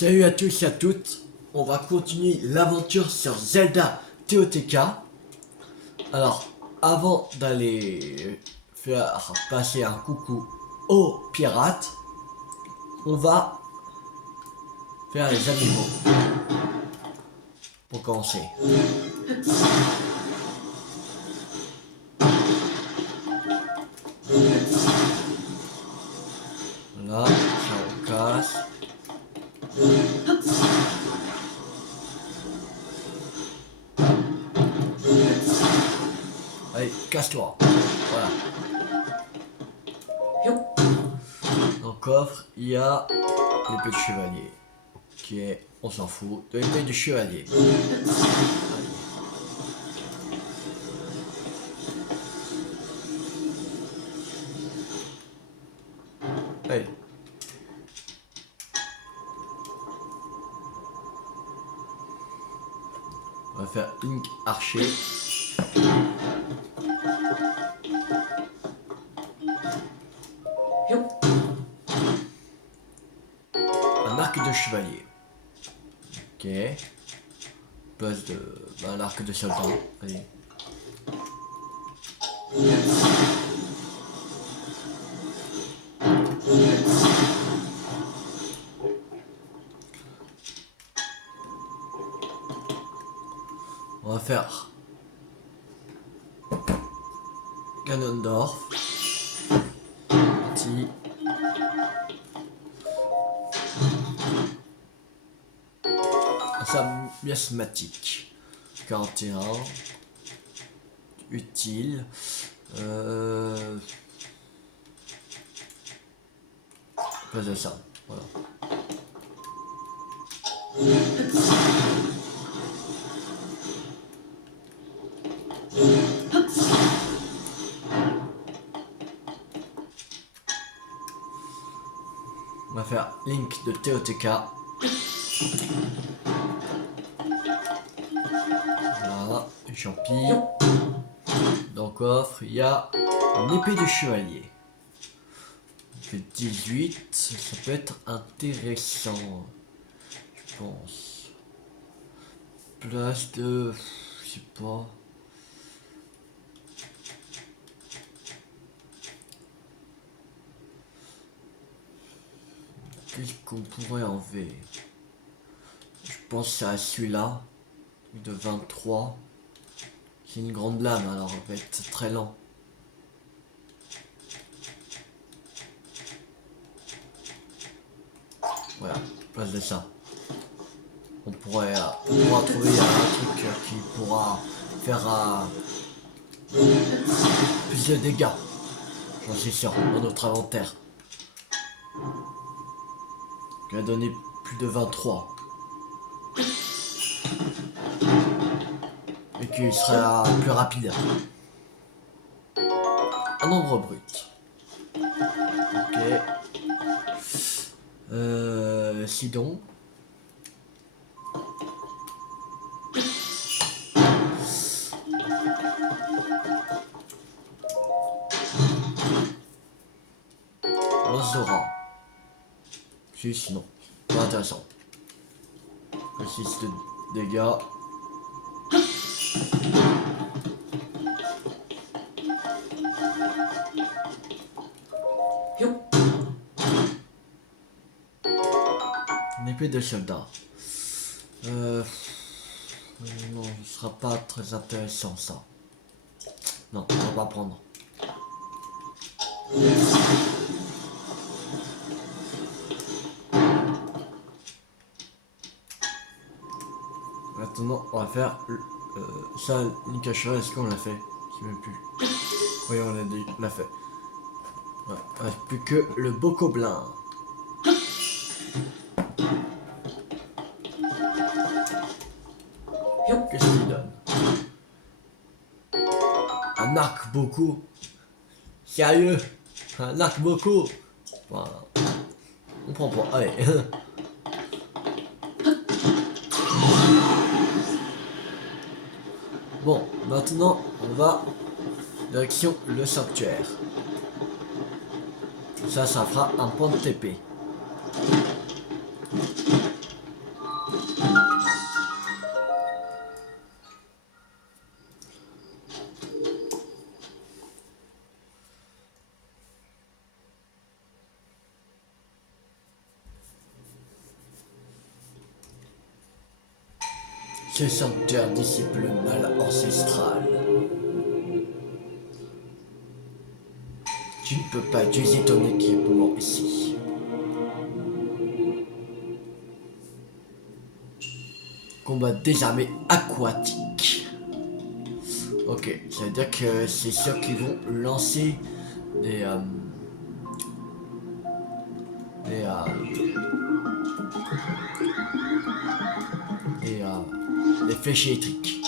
Salut à tous et à toutes, on va continuer l'aventure sur Zelda TOTK. Alors, avant d'aller faire passer un coucou aux pirates, on va faire les animaux pour commencer. Là, ça on casse. Allez, casse-toi. Voilà. Dans le coffre, il y a l'épée de chevalier. Ok, on s'en fout. De l'épée du chevalier. Allez. On va faire Link Archer. Un arc de chevalier. Ok. Place de... un arc de soldat. Allez. On va faire Ganondorf. Parti. Ça miasmatique. 41. Utile. Pas de ça. Voilà. On va faire Link de TOTK. Voilà, les champis. Dans le coffre, il y a une épée de chevalier. On fait 18, ça peut être intéressant. Je pense. Place de... je sais pas. Qu'est-ce qu'on pourrait enlever? Je pense à celui-là. De 23. C'est une grande lame, alors on va être très lent. Voilà, place de ça. On pourra trouver un truc qui pourra faire plus de dégâts. J'en suis sûr, dans notre inventaire. Qui a donné plus de 23. Et qui sera plus rapide. Un nombre brut. Ok. Sidon. Zora. Si, sinon. Pas intéressant. 6 de dégâts. Une épée de soldat. Non, ce sera pas très intéressant ça. Non, on va pas prendre. Maintenant, on va faire ça, une cachera. Est-ce qu'on l'a fait? Je sais même plus. Oui, on l'a fait. Ouais, il reste plus que le Bokoblin. Qu'est-ce qu'il donne? Un arc beaucoup. Sérieux? Un arc beaucoup. Voilà. On prend pas. Allez. Bon, maintenant on va direction le sanctuaire. Ça fera un point de TP. Ce sanctuaire dissipe le mal ancestral. Tu ne peux pas utiliser ton équipement ici. Combat désarmé aquatique. Ok, ça veut dire que c'est sûr qu'ils vont lancer des des, euh, des flèches électriques.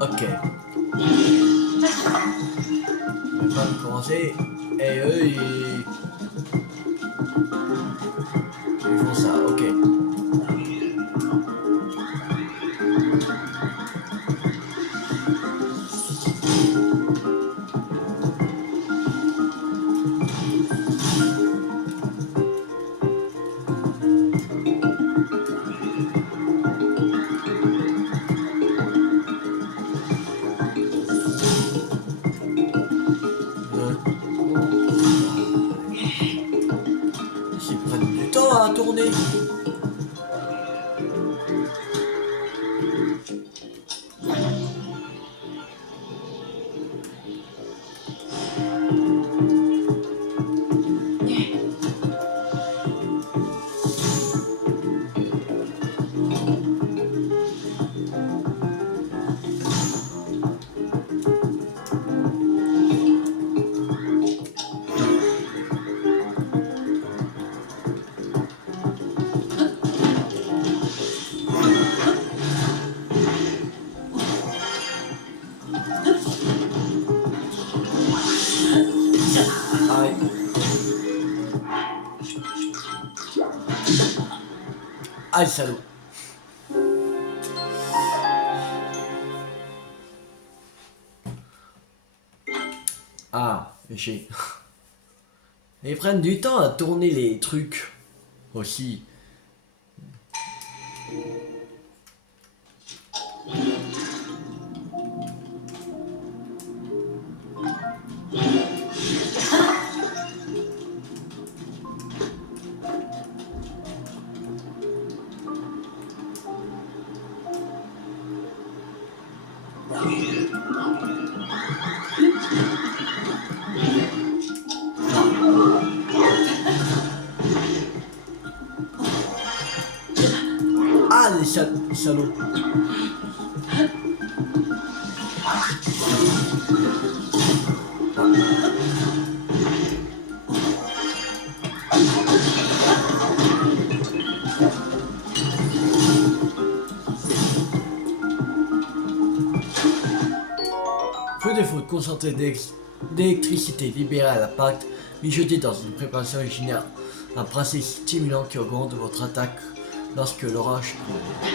Ok. On va commencer. Et eux, ils font ça. Ok. Ils prennent du temps à tourner. Aïe. Aïe, salaud. Ah, chier. Ils prennent du temps à tourner les trucs aussi. Ah, les salauds. Peu de faute concentrée d'électricité libérée à l'impact, mijotée dans une préparation originaire, un principe stimulant qui augmente votre attaque lorsque l'orage coule.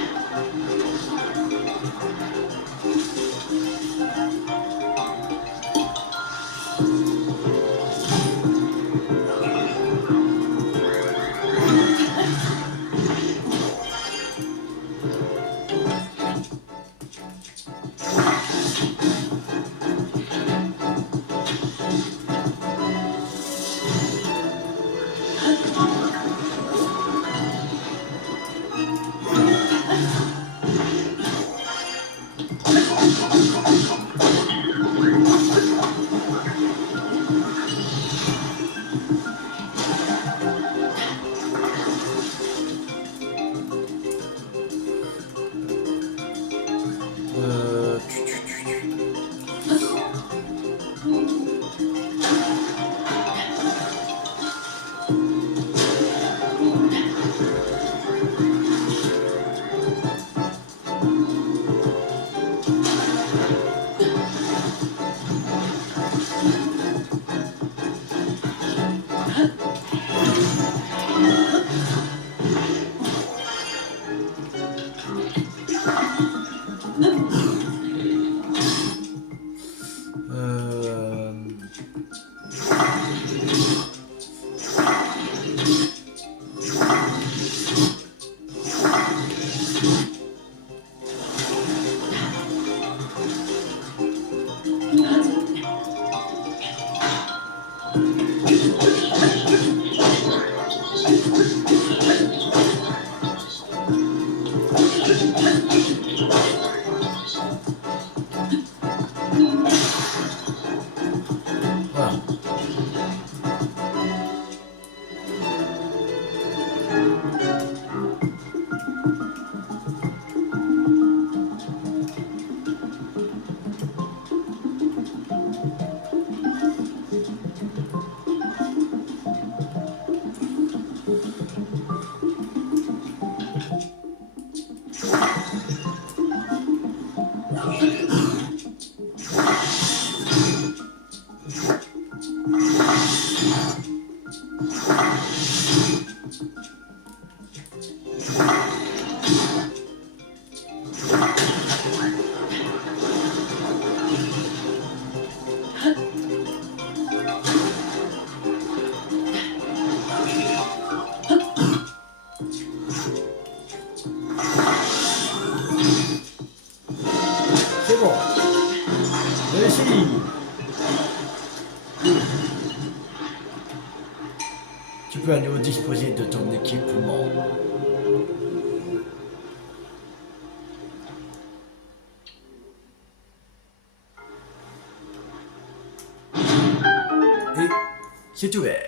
Tu peux à nouveau disposer de ton équipement. Et c'est ouvert.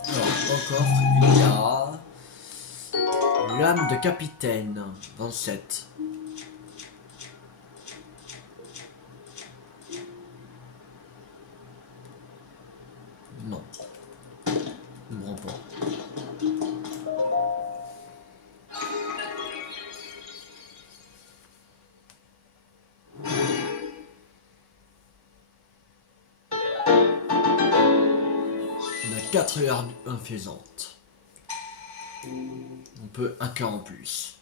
Dans le coffre, il y a l'âme de capitaine, 27. Non, je ne me rends pas. On a 4 herbes infaisantes. On peut un quart en plus.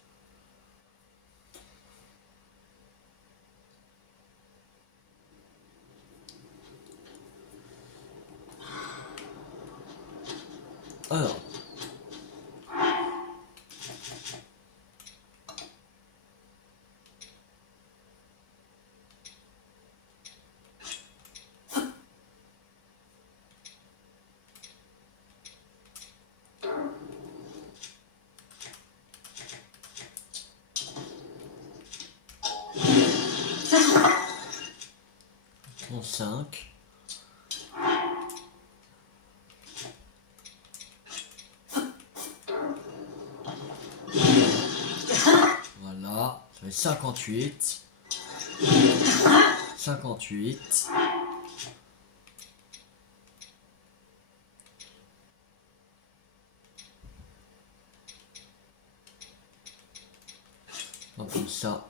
Alors. On 5. Voilà, ça fait 58. 58. Donc comme ça.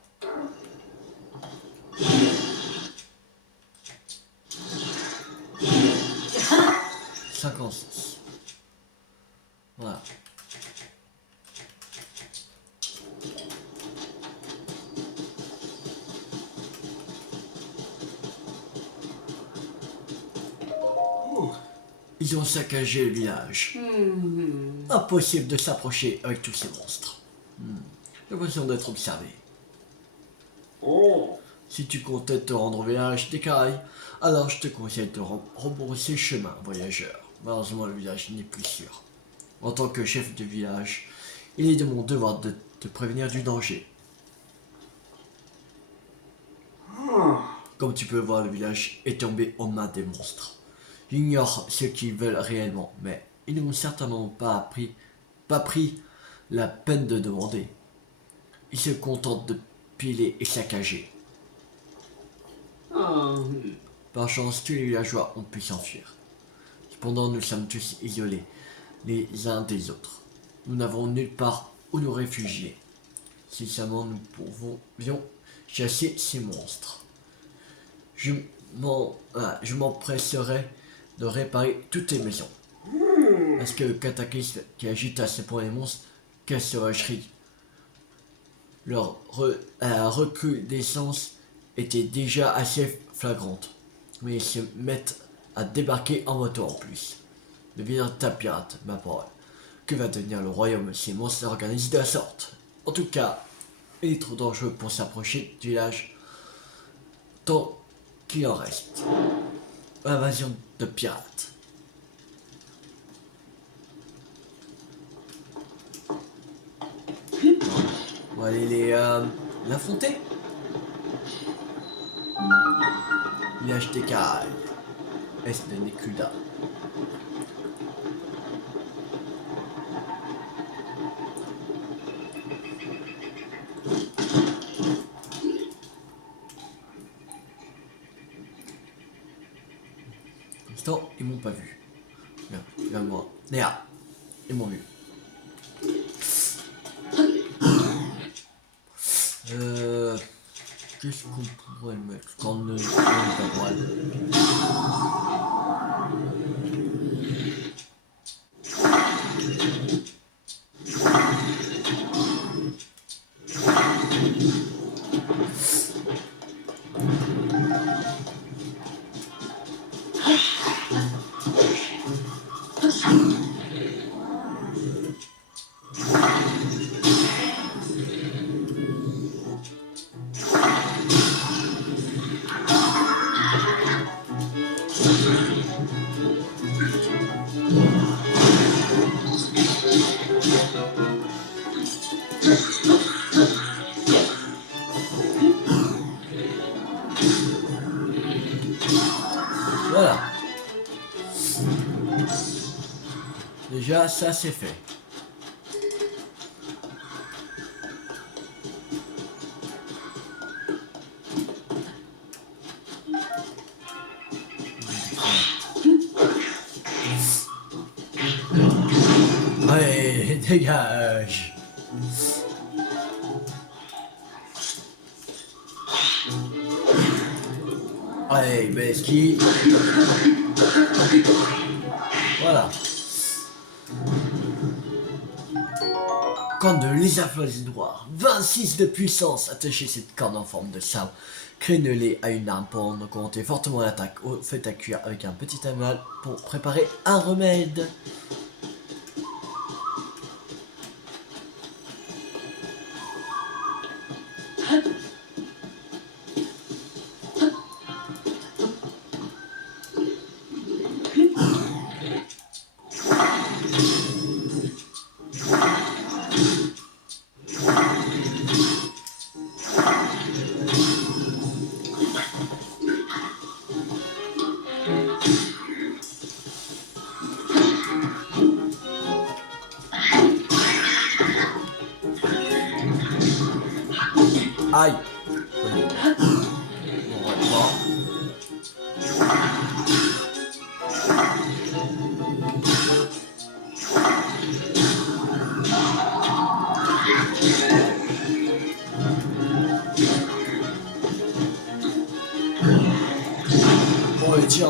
56. Voilà. Ils ont saccagé le village. Impossible de s'approcher avec tous ces monstres. J'ai l'impression d'être observé. Si tu comptais te rendre au village d'Écaille, alors je te conseille de rebrousser chemin, voyageur. Malheureusement, le village n'est plus sûr. En tant que chef de village, il est de mon devoir de te prévenir du danger. Comme tu peux voir, le village est tombé aux mains des monstres. J'ignore ce qu'ils veulent réellement, mais ils ne m'ont certainement pas pris la peine de demander. Ils se contentent de piler et saccager. Par chance, tous les villageois ont pu s'enfuir. Cependant, nous sommes tous isolés, les uns des autres. Nous n'avons nulle part où nous réfugier. Si seulement nous pouvions chasser ces monstres. Je m'empresserai de réparer toutes les maisons. Est-ce que le cataclysme qui agite à ce point les monstres, quelle sauvagerie! Leur recrudescence était déjà assez flagrante, mais ils se mettent à débarquer en moto en plus. Devenir ta pirate, ma parole. Que va devenir le royaume si les monstres s'organisent de la sorte? En tout cas, il est trop dangereux pour s'approcher du village tant qu'il en reste. Invasion de pirates. On va aller l'affronter. Village d'Écaille. Est de Nekuda. ils m'ont pas vu. Viens moi. Néa, ils m'ont vu. Qu'est-ce qu'on pourrait mettre quand on pas mal. Voilà. Déjà, ça c'est fait. Allez, dégage. Allez, Beski. Voilà. Corne de Lysaphosie noire. 26 de puissance. Attachez cette corne en forme de sabre. Crénelée à une arme pour en augmenter fortement l'attaque. Faites à cuire avec un petit animal pour préparer un remède. Aïe. Oh et tiens.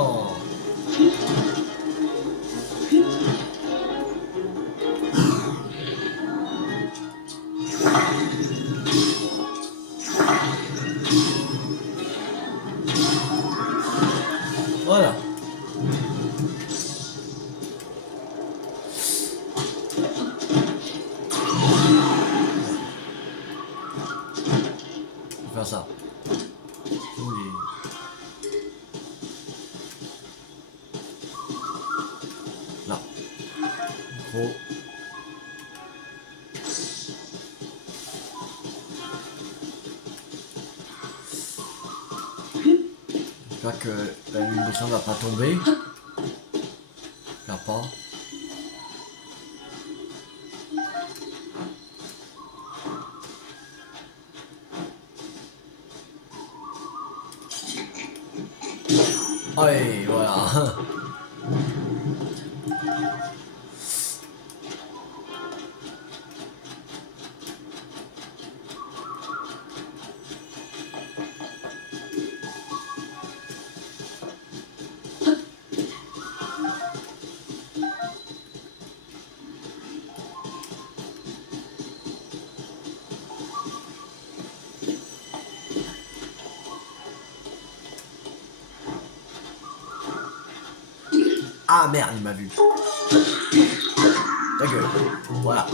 Voilà. On va faire ça. Oui. Là. Gros. J'espère que la lune de sang va pas tomber. J'espère pas. Allez, voilà. Ah merde, il m'a vu. Ta gueule. Voilà.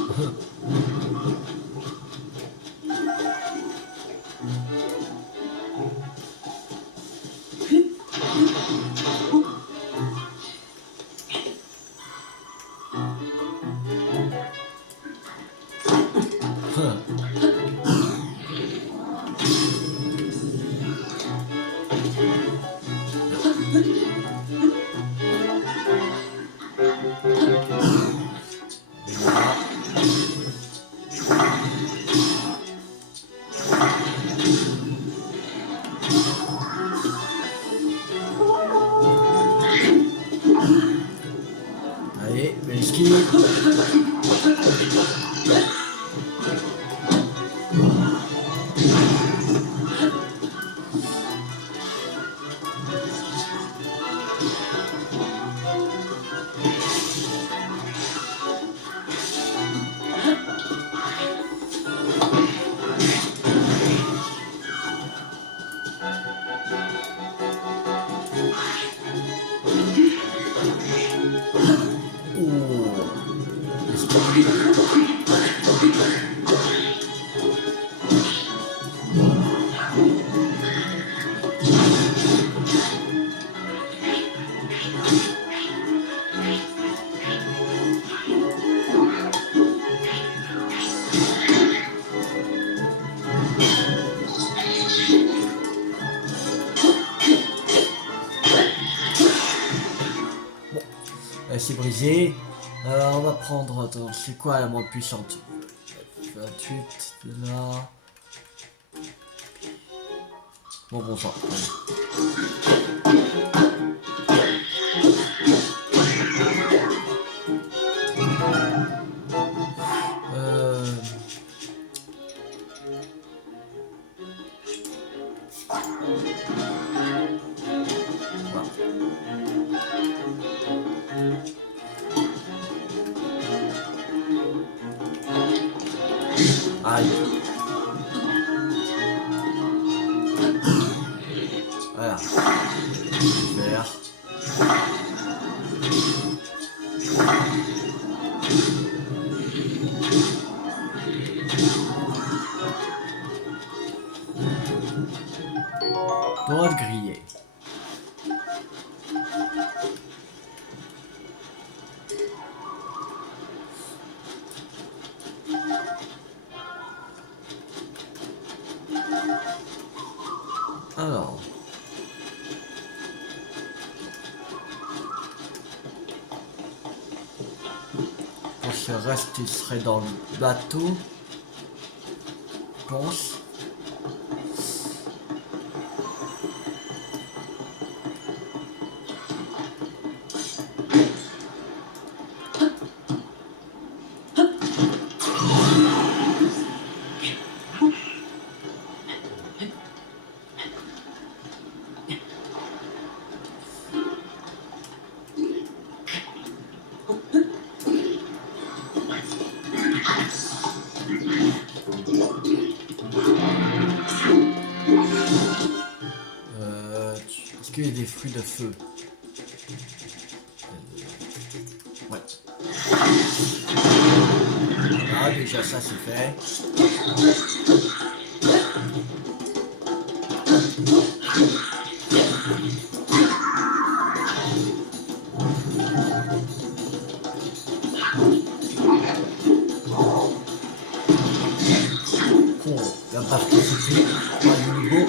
c'est brisé. Alors on va prendre, attends, c'est quoi la moins puissante? 28 de là. Bon sang. Aïe. Voilà. Super. Droit de griller. Alors. Pour ce reste, il serait dans le bateau. Je pense. Est-ce qu'il y a des fruits de feu? Ouais. Ah, déjà ça c'est fait. Oh, la barre qui se fait. Pas du niveau.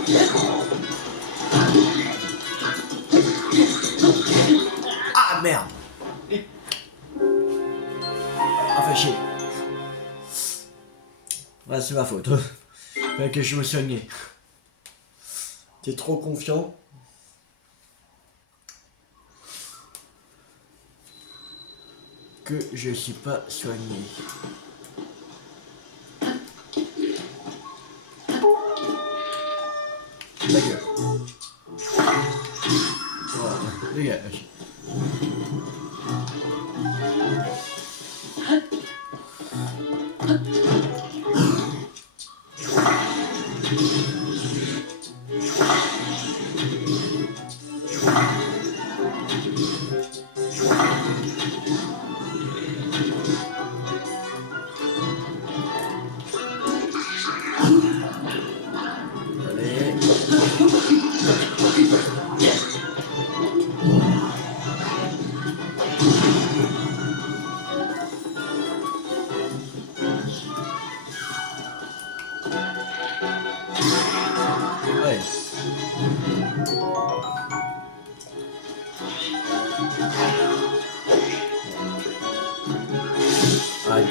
Ah merde! Ah fait chier. Ouais, c'est ma faute. Fait que je me soignais. T'es trop confiant. Que je suis pas soigné. La gueule. Voilà, dégage. Ouais. Aïe.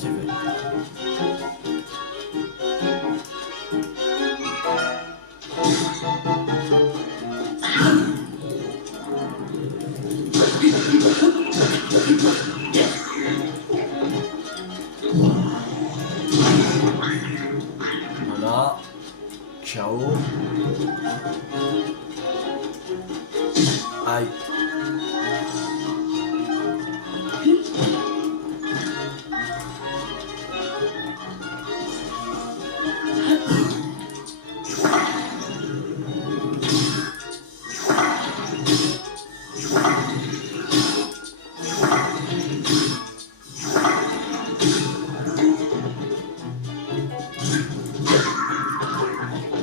c'est fait. Voilà. Ciao. Aïe.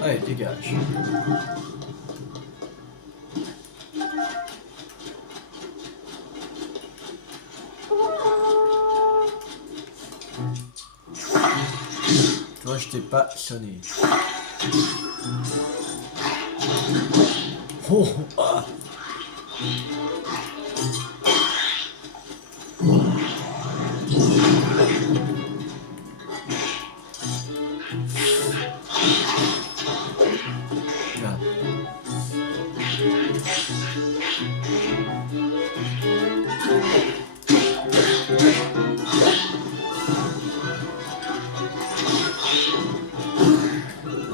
Allez, dégage. Toi, je t'ai pas sonné. Oh, ah. Là.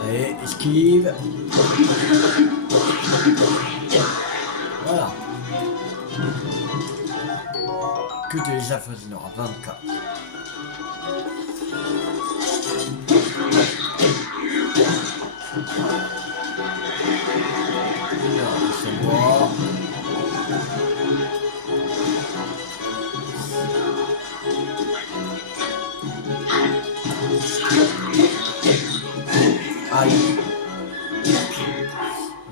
Allez, esquive. Voilà. Que de les affronter, il y en aura 24. Là, c'est moi. Aïe.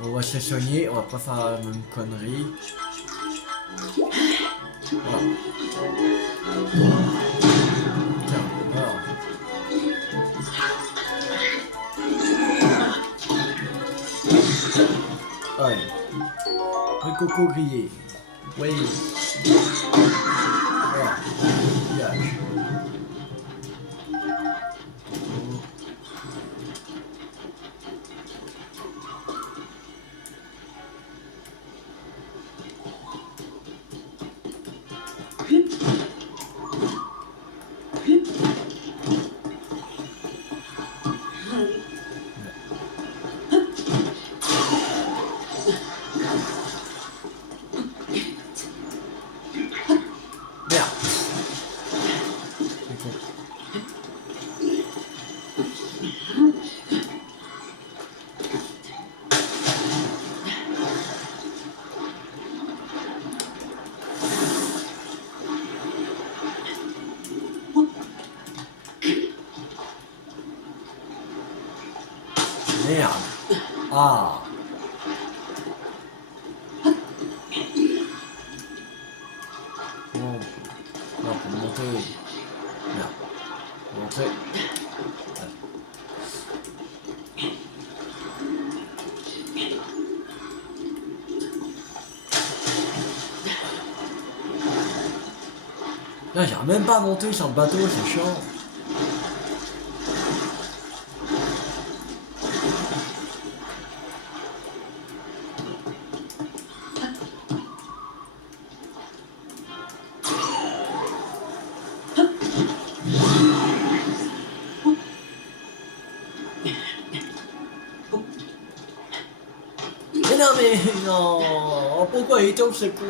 On va se soigner, on va pas faire la même connerie. Voilà. Tiens, voilà. Allez. Le coco grillé. Oui. Voilà. Dégage. Merde. C'est con. Merde. Ah. Bon. Non, pour monter. Merde. Pour monter. Là, j'arrive même pas à monter sur le bateau, c'est chiant. Mais non, mais non. Pourquoi il tombe ce con?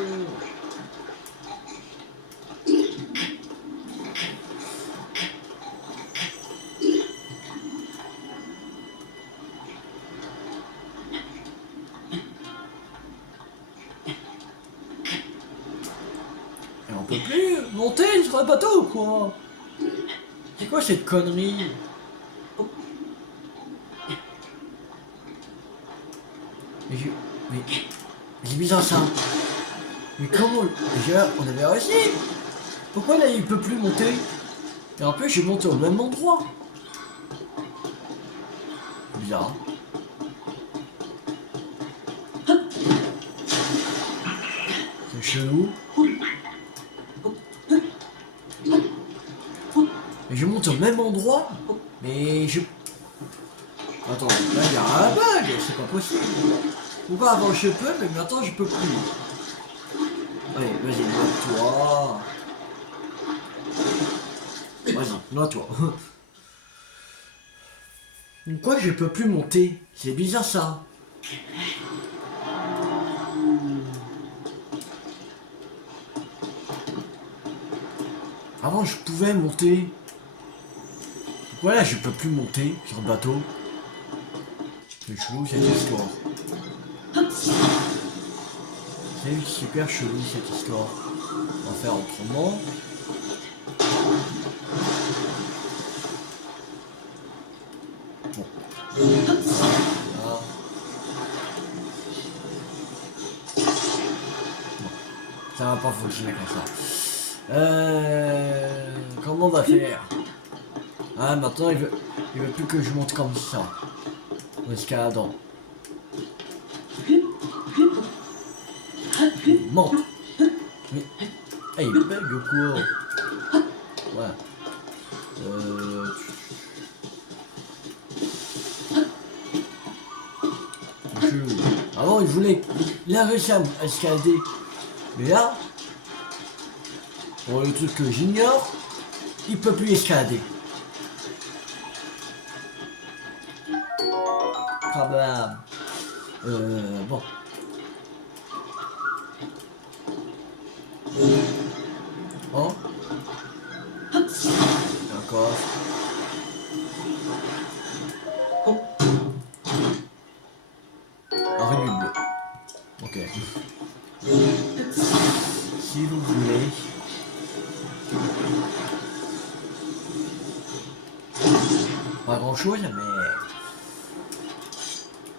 Et on peut plus monter sur le bateau, quoi. C'est quoi cette connerie? Mais c'est bizarre ça. Mais comment? Déjà, on avait réussi. Pourquoi là il peut plus monter? Et en plus, j'ai monté au même endroit. C'est bizarre. C'est chelou. Je monte au même endroit, mais je... Attends, là il y a un bug, c'est pas possible. Pourquoi avant je peux, mais maintenant je peux plus. Allez, vas-y, noie-toi. Vas-y, noie-toi. Quoi, je peux plus monter? C'est bizarre ça. Avant je pouvais monter. Voilà, je peux plus monter sur le bateau. C'est chelou cette histoire. C'est super chelou cette histoire. On va faire autrement. Bon. Voilà. Bon. Ça va pas fonctionner comme ça. Comment on va faire? Ah, maintenant il veut plus que je monte comme ça. En escaladant. Monte. Mais... hey, il bug ou quoi? Ouais. Avant il voulait... il a réussi à escalader. Mais là... pour le truc que j'ignore, il peut plus escalader. Ah bah... bon. Oh. D'accord. Un rubis bleu. Ok. Si vous voulez. Pas grand chose, mais...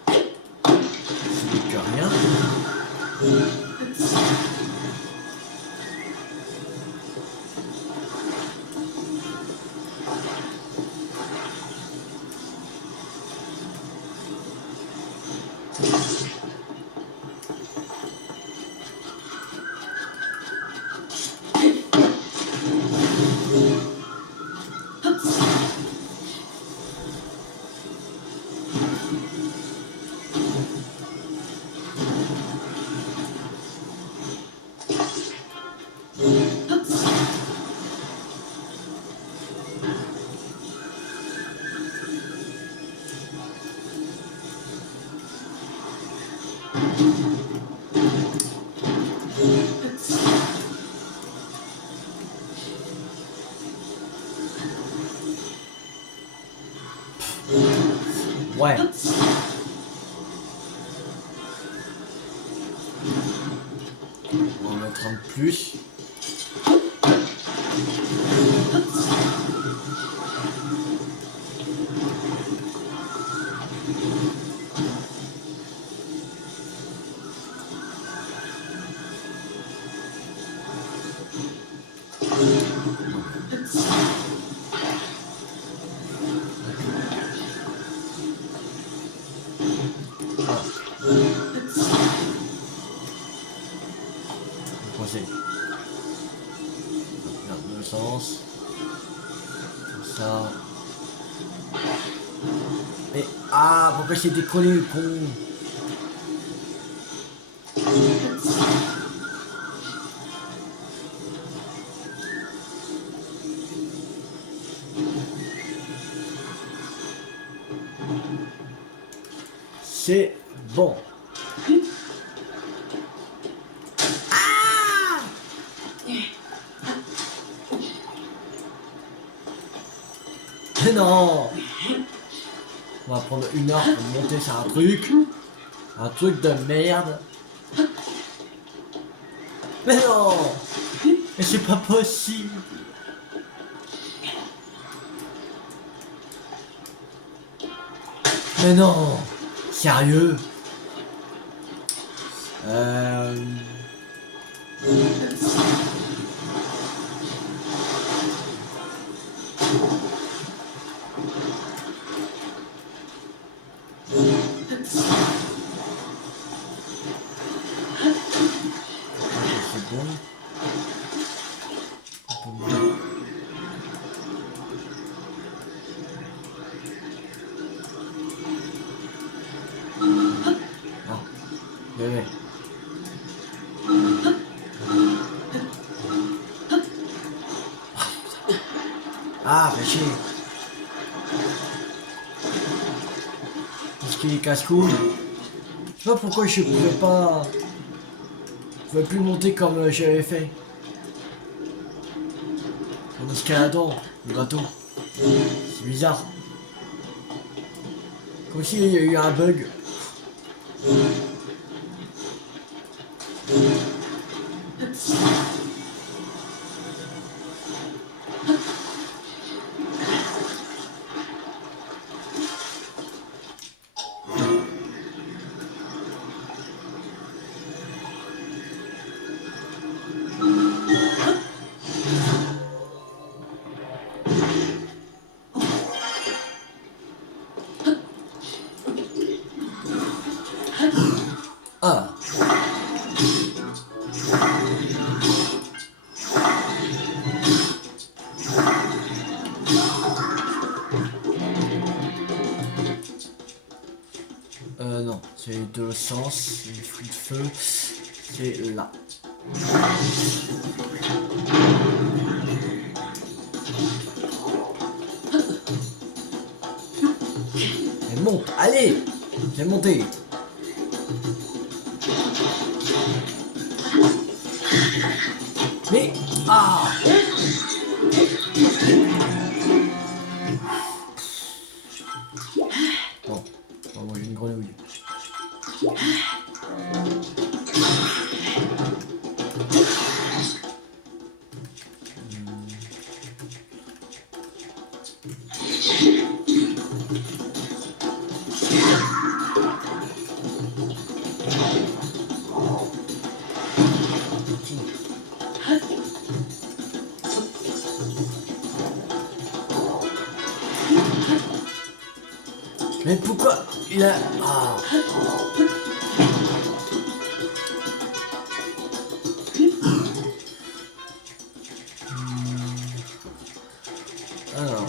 c'est que rien. Ouais. On va mettre un de plus. Dans le sens. Ça. Et ah, pourquoi c'est décollé le con? C'est bon. Ah! Mais non! On va prendre 1 heure pour monter sur un truc. Un truc de merde. Mais non! Mais c'est pas possible! Mais non! Sérieux? C'est bon. Ouais. Ah, fais chier. Qu'est-ce qu'il est casse-couille? Je sais pas pourquoi je pouvais pas... Je pouvais plus monter comme j'avais fait. En escaladant le bateau. C'est bizarre. Comme s'il y a eu un bug. Ah. Non, c'est de sens, les fruits de feu, c'est là. Elle monte, allez! J'ai monté. Mais... Ah! Bon, on va manger une grenouille. Mais pourquoi il a... Ah. Alors...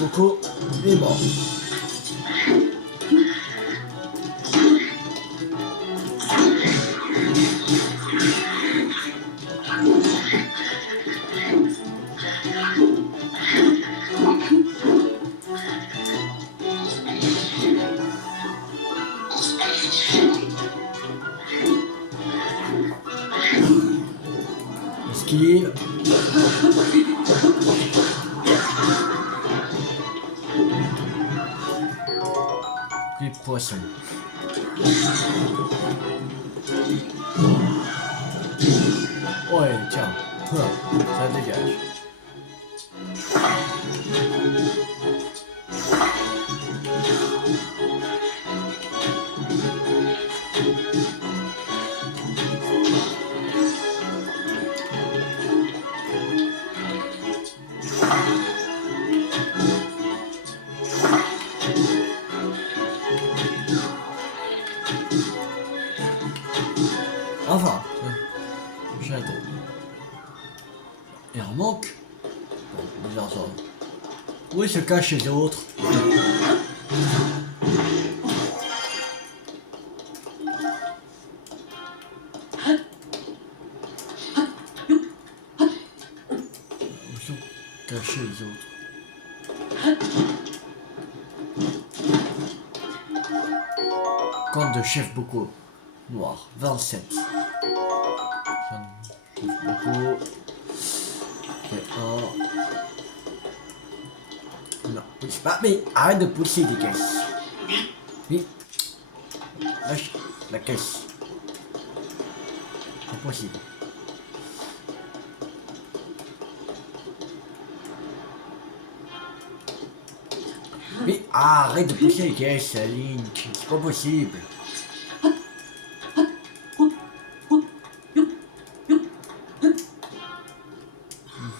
Beaucoup est mort. Esquive. Les poissons. Ouais, tiens. Ça dégage. Enfin, j'ai la tête. Il en manque. Bon, bizarre ça. Où ils se cachent les autres? Où sont cachés les autres? Compte de chef Boko. Noir. 27. Chef Boko. Fait 1. Non, pousse pas. Mais arrête de pousser des caisses. Oui. La caisse. Pas possible. Mais arrête de pousser les caisses, Link. C'est pas possible.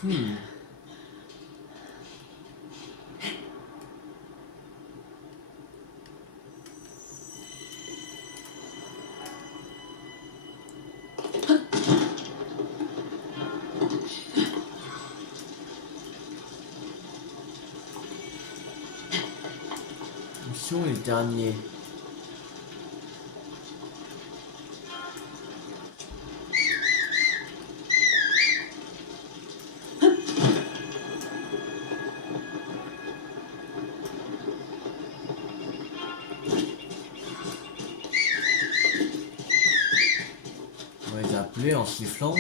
Mhm. Où sont les derniers? On va les appeler en sifflant.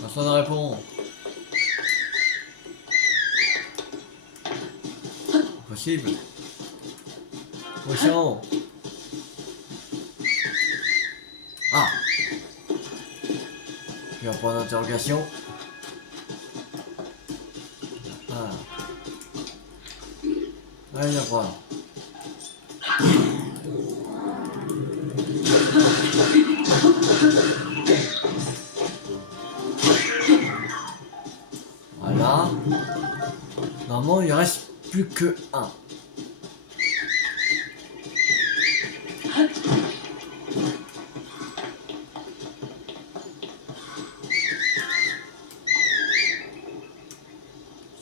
Personne ne répond. Impossible. Poisson. Ah. Puis un point d'interrogation. Ah. Allez, voilà. Voilà. Normalement, il reste plus que un.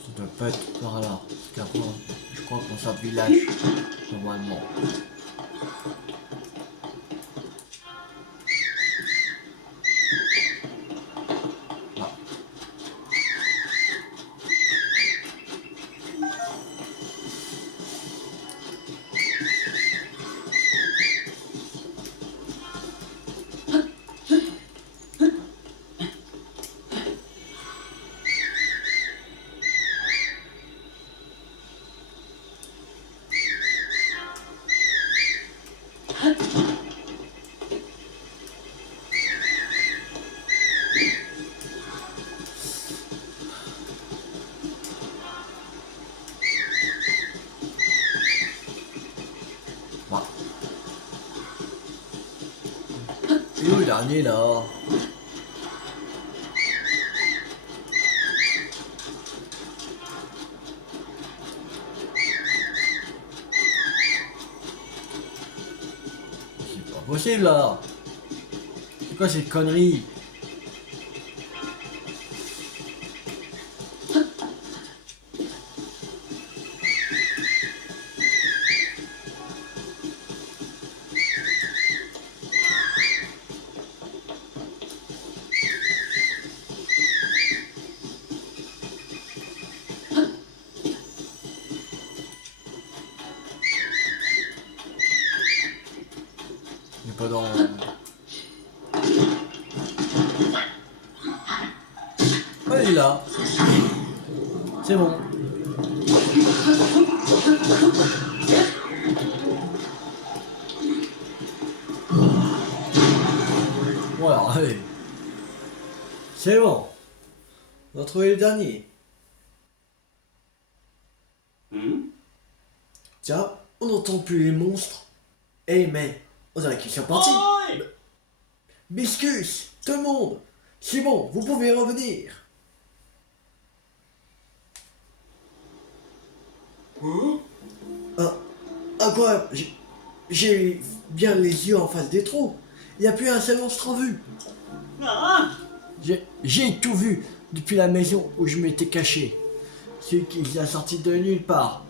Ça doit pas être par là. Parce qu'après, je crois qu'on sort du village. Normalement. Ah. Voilà. Et où le dernier là? C'est pas possible là. C'est quoi cette connerie? Il est pas dans... Oh, il est là. C'est bon. Voilà, allez. C'est bon. On a trouvé le dernier. Tiens, on n'entend plus les monstres. Eh mais, on dirait qu'ils sont partis. Biscus, tout le monde. C'est bon, vous pouvez revenir. Ah, incroyable. J'ai bien les yeux en face des trous. Il n'y a plus un seul monstre en vue. J'ai tout vu depuis la maison où je m'étais caché. Celui qui les a sortis de nulle part.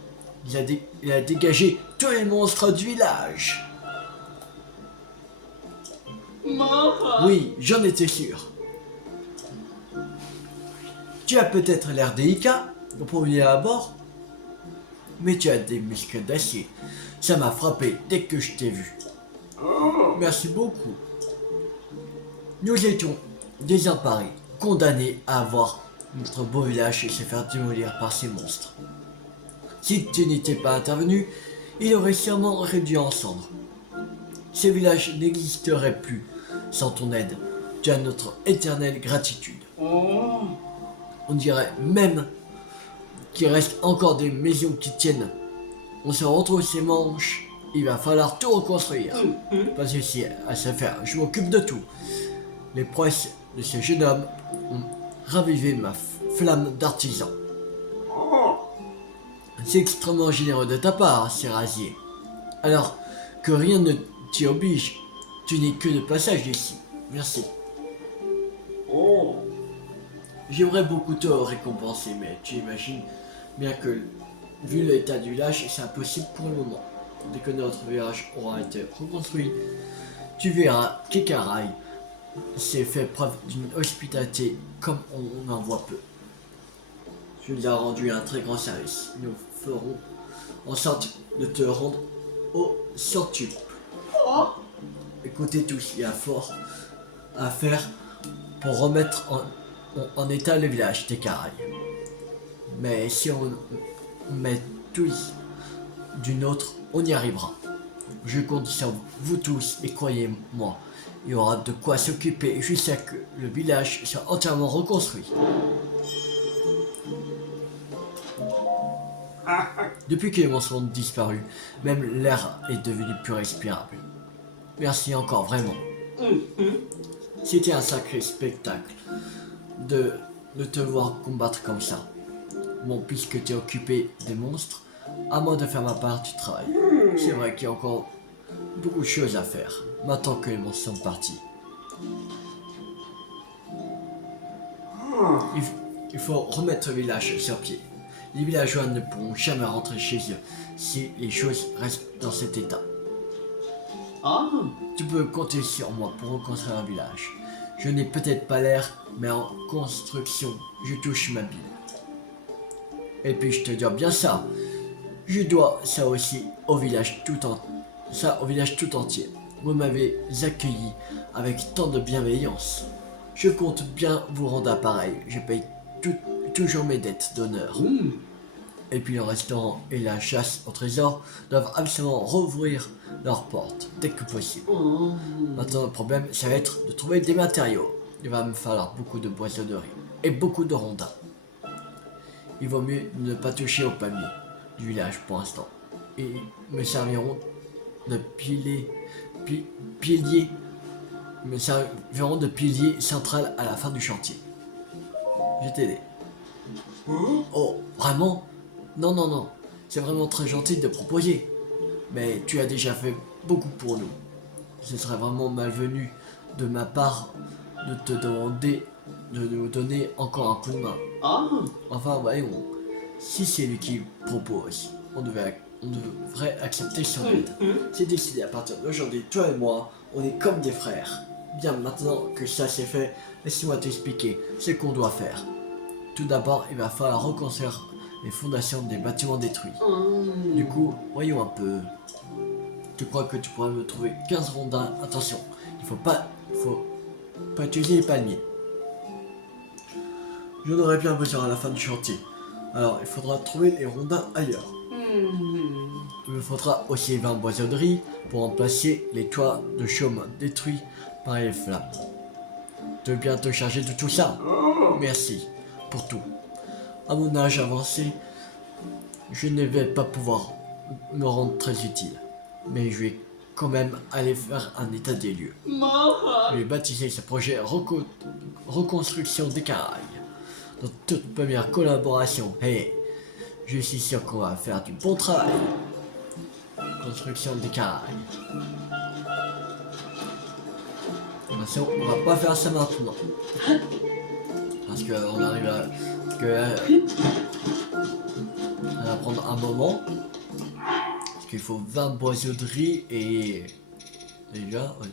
Il a dégagé tous les monstres du village. Oui, j'en étais sûr. Tu as peut-être l'air délicat, le premier abord, mais tu as des muscles d'acier. Ça m'a frappé dès que je t'ai vu. Merci beaucoup. Nous étions désemparé, condamné à voir notre beau village se faire démolir par ces monstres. Si tu n'étais pas intervenu, il aurait sûrement réduit en cendres. Ce village n'existerait plus sans ton aide. Tu as notre éternelle gratitude. On dirait même qu'il reste encore des maisons qui tiennent. On se retrouve ses manches. Il va falloir tout reconstruire. Pas de souci à se faire. Je m'occupe de tout. Les prouesses de ce jeune homme ont ravivé ma flamme d'artisan. C'est extrêmement généreux de ta part, Sérasier. Alors que rien ne t'y oblige, tu n'es que de passage ici. Merci. J'aimerais beaucoup te récompenser, mais tu imagines bien que, vu l'état du village, c'est impossible pour le moment. Dès que notre village aura été reconstruit, tu verras qu'Ekarai s'est fait preuve d'une hospitalité comme on en voit peu. Tu nous as rendu un très grand service. Nous ferons en sorte de te rendre au centuple. Écoutez tous, il y a fort à faire pour remettre en état le village d'Ekarai. Mais si on met tous d'une autre, on y arrivera. Je compte sur vous tous et croyez-moi, il y aura de quoi s'occuper jusqu'à ce que le village soit entièrement reconstruit. Depuis que les monstres ont disparu, même l'air est devenu plus respirable. Merci encore, vraiment. C'était un sacré spectacle de te voir combattre comme ça. Bon, puisque tu es occupé des monstres, à moi de faire ma part du travail. C'est vrai qu'il y a encore beaucoup de choses à faire, maintenant que les monstres sont partis. Il faut remettre le village sur pied. Les villageois ne pourront jamais rentrer chez eux si les choses restent dans cet état. Tu peux compter sur moi pour reconstruire un village. Je n'ai peut-être pas l'air, mais en construction, je touche ma bille. Et puis je te dis bien ça, je dois ça aussi au village tout entier. Vous m'avez accueilli avec tant de bienveillance. Je compte bien vous rendre appareil. Je paye toujours mes dettes d'honneur. Et puis le restaurant et la chasse au trésor doivent absolument rouvrir leurs portes dès que possible. Maintenant le problème, ça va être de trouver des matériaux. Il va me falloir beaucoup de boisonnerie et beaucoup de rondins. Il vaut mieux ne pas toucher au palmier du village pour l'instant. Et me serviront de pilier central à la fin du chantier. Je vais t'aider. Oh, vraiment? Non. C'est vraiment très gentil de proposer. Mais tu as déjà fait beaucoup pour nous. Ce serait vraiment malvenu de ma part de te demander de nous donner encore un coup de main. Enfin, voyons. Si c'est lui qui propose, on devrait accepter son aide. C'est décidé à partir d'aujourd'hui, toi et moi, on est comme des frères. Bien, maintenant que ça c'est fait, laisse-moi t'expliquer ce qu'on doit faire. Tout d'abord, il va falloir reconstruire les fondations des bâtiments détruits. Du coup, voyons un peu. Tu crois que tu pourrais me trouver 15 rondins? Attention, il faut pas utiliser les palmiers. J'en aurai bien besoin à la fin du chantier. Alors, il faudra trouver les rondins ailleurs. Il me faudra aussi 20 boisonneries pour remplacer les toits de chaume détruits par les flammes. Tu veux bien te charger de tout ça? Merci pour tout. À mon âge avancé, je ne vais pas pouvoir me rendre très utile. Mais je vais quand même aller faire un état des lieux. Je vais baptiser ce projet Reconstruction d'Ekarai. Notre toute première collaboration. Hey, je suis sûr qu'on va faire du bon travail. Construction d'Ekarai. Attention, on va pas faire ça maintenant. Parce qu'on arrive à... ça va prendre un moment. Parce qu'il faut 20 boisonneries et... Déjà, ouais.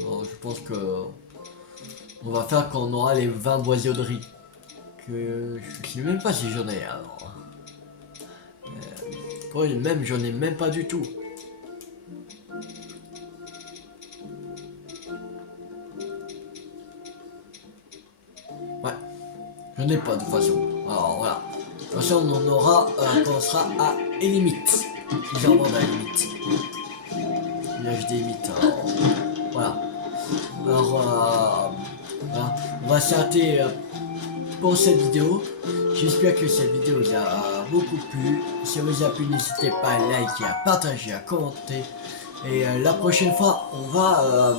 Bon, je pense que... On va faire quand on aura les 20 boisonneries. Que... Je sais même pas si j'en ai alors. Même j'en ai même pas du tout. J'en ai pas de toute façon. Alors voilà. De toute façon, on en aura quand on sera à Elimite. Légèrement à Elimite. Village des mythes. Alors, voilà. Alors, voilà. On va s'arrêter pour cette vidéo. J'espère que cette vidéo vous a beaucoup plu. Si vous a plu, n'hésitez pas à liker, à partager, à commenter. Et la prochaine fois, on va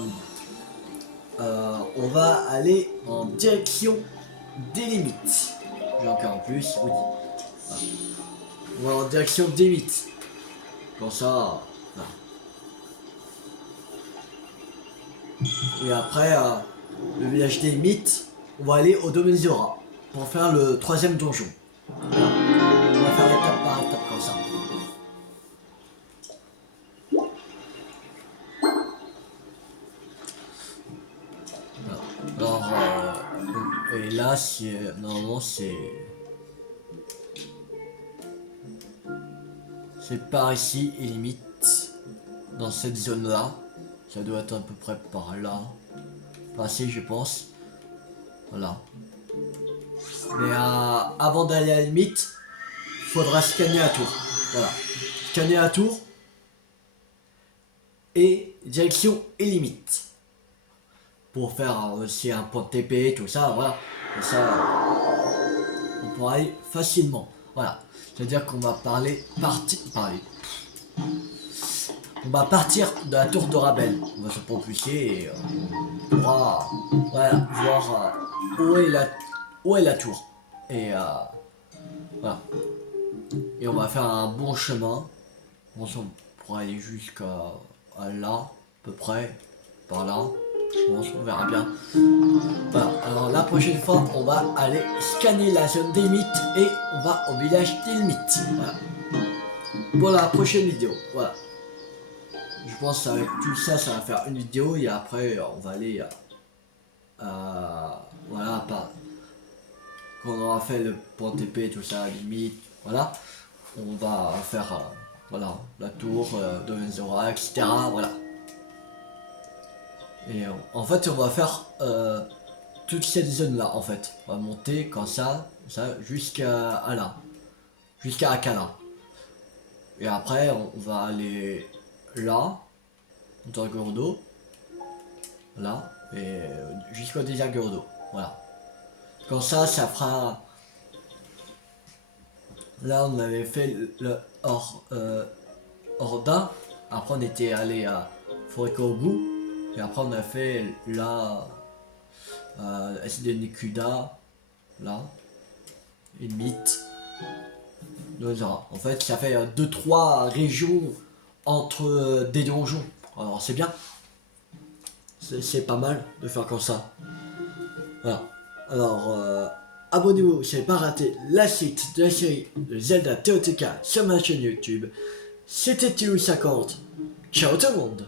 aller en direction des limites. J'ai encore en plus, oui. Voilà. On va en direction des mythes. Comme ça, voilà. Et après, le village des mythes, on va aller au domaine Zora pour faire le 3e donjon. Voilà. On va faire étape par étape comme ça. Voilà. Alors, et là, normalement, c'est par ici, et limite, dans cette zone-là. Ça doit être à peu près par là. Passer, je pense. Voilà. Mais avant d'aller à la limite, faudra scanner la tour. Voilà. Scanner la tour. Et direction et limite. Pour faire aussi un point de TP, tout ça, voilà. Et ça, on pourra aller facilement. Voilà. C'est-à-dire qu'on va parler. On va partir de la tour de Rabel. On va se propulser et on pourra voilà, voir où est la tour. Et voilà. Et on va faire un bon chemin. On pourra aller jusqu'à là, à peu près. Par là. On verra bien. Voilà. Alors la prochaine fois, on va aller scanner la zone des mythes et on va au village des mythes. Voilà. Pour la prochaine vidéo. Voilà. Je pense qu'avec tout ça, ça va faire une vidéo et après on va aller voilà, quand on aura fait le point TP, tout ça, limite, voilà, on va faire voilà, la tour, domaine Zora, etc. Voilà. Et en fait, on va faire toute cette zone là, en fait. On va monter comme ça jusqu'à là, jusqu'à Akala. Et après, on va aller là, dans le Gordo, là, et jusqu'au désert Gordo, voilà. Comme ça fera... Là, on avait fait le Orda, après on était allé à Furekogu, et après on a fait là, SD Nikuda, là, et Mythe. En fait, ça fait 2-3 régions entre des donjons. Alors c'est bien. C'est pas mal de faire comme ça. Voilà. Alors, abonnez-vous si vous n'avez pas raté la suite de la série de Zelda TOTK sur ma chaîne YouTube. C'était TU50. Ciao tout le monde.